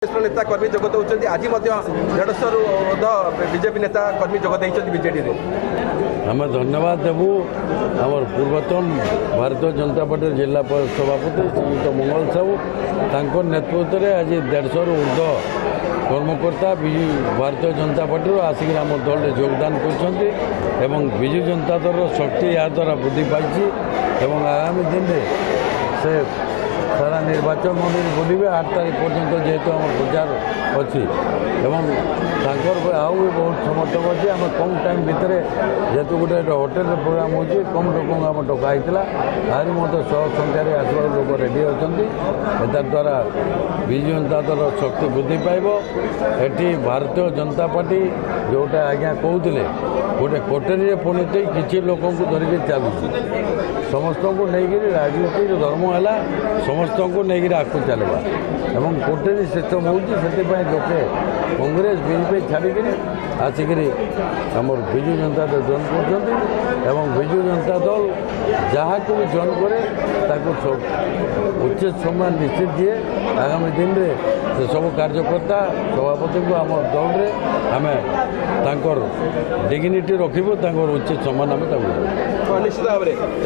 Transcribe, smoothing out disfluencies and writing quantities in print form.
नेता कर्मी जोग दौरान आज 150 बीजेपी नेता कर्मी जोग बीजेडी आम धन्यवाद देवु आमर पूर्वतन भारतीय जनता पार्टी जिला सभापति श्रीयुक्त मंगल साहू तांकर नेतृत्व में आज 150 रु ऊर्ध कर्मकर्ता भारतीय जनता पार्टी आसिक आम दल में योगदान कर विजु जनता दल शक्ति या द्वारा वृद्धि पाई आगामी दिन में से सारा निर्वाचन मंदिर बुलवे 8 तारीख पर्यंत जेहेतु आम प्रचार अच्छी आउ भी बहुत समर्थक अच्छे आम कम टाइम भितर जेहेतु गोटे होटेल प्रोग्राम हो कम लोक आम डकाई आहरी मत शह संख्यार आसबार लोक रेडी अच्छा द्वारा विजु जनता दल शक्ति वृद्धि पाइब एटी भारतीय जनता पार्टी जोटा आज्ञा कहते गोटे कोटेरी पुणी किसी लोक धरिकी चलुची समस्त को लेकिन राजनीति धर्म है समस्त को लेकिन आगे चलवा एवं कोटेरी सिस्टम होती लोके कांग्रेस बीजेपी छाड़िक आसिक आमर विजु जनता दल जॉइन कर विजु जनता दल जहाँ को भी जॉइन करे उचित समय निश्चित दिए आगामी दिन में से सब कार्यकर्ता सभापति को आम दल में आम डिग्निटी रखू उचित सम्मान आम निश्चित भाव में